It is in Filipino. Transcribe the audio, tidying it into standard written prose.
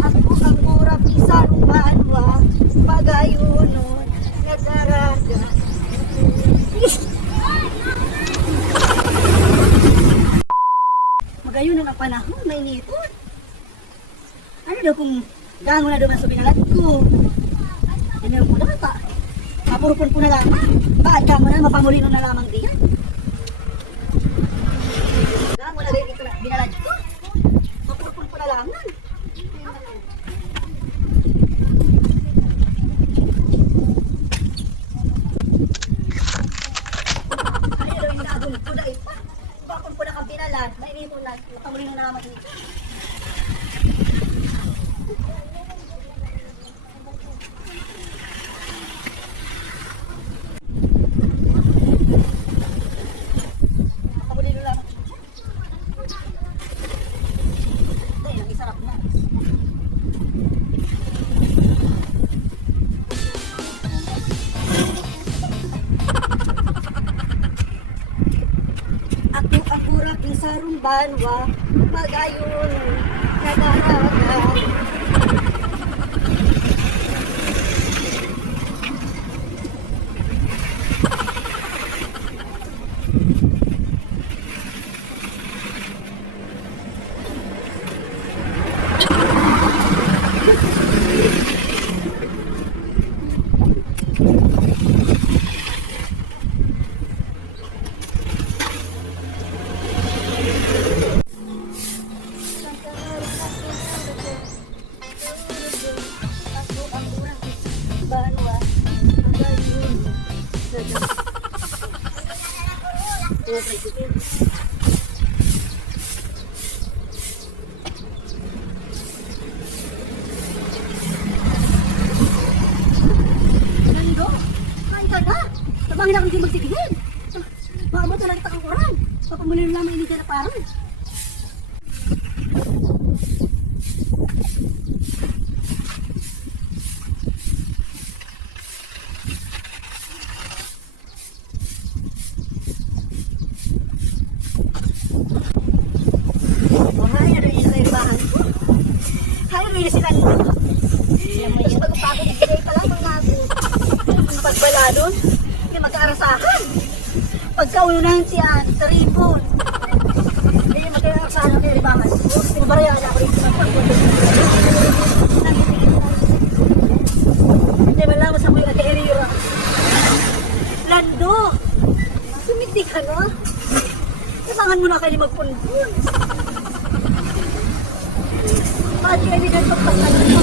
Ako ang murag isang banwa, pagayunon, nagaraga. Magayunon ang panahon, mainipon. Ano daw kung gango na daw sa binalat ko? Ano mo na ba? Mapurupon po na lamang. Bakit ka mo na mapamulino na lamang diyan? Gango na dito na binalat ko? Mapurupon po na lamang. Ano daw yung nagong ko dahil pa? Bakit po na kang binalat? Mainipon na. Mapamulino na lamang dito. Ako ang burak ng sarong banwa, magayon, nagaraga. Ako ang burak ng banwa, magayon, nagaraga. Nando, kain ka na. Tabangin ako hindi magsigihin. Baka mo talaga takang oran. Papamulin naman ini dyan na parang. Ay, ano yung naibahan ko? Ay, ano yung sinan mo? Tapos pagpapagod, ibigay pa lang mga ako. Ang pagbala doon, hindi mag-aarasahan. Pagkaunahan siya, sa ribon. Hindi mag-aarasahan ang naibahan ko. Pinabarayaan ako rin sa hindi ba lang sa mga ate-erira? Lando! Sumiti ka no? Kasangan mo na kayo magpunpun. Bakit kayo ganito pagpasalan mo?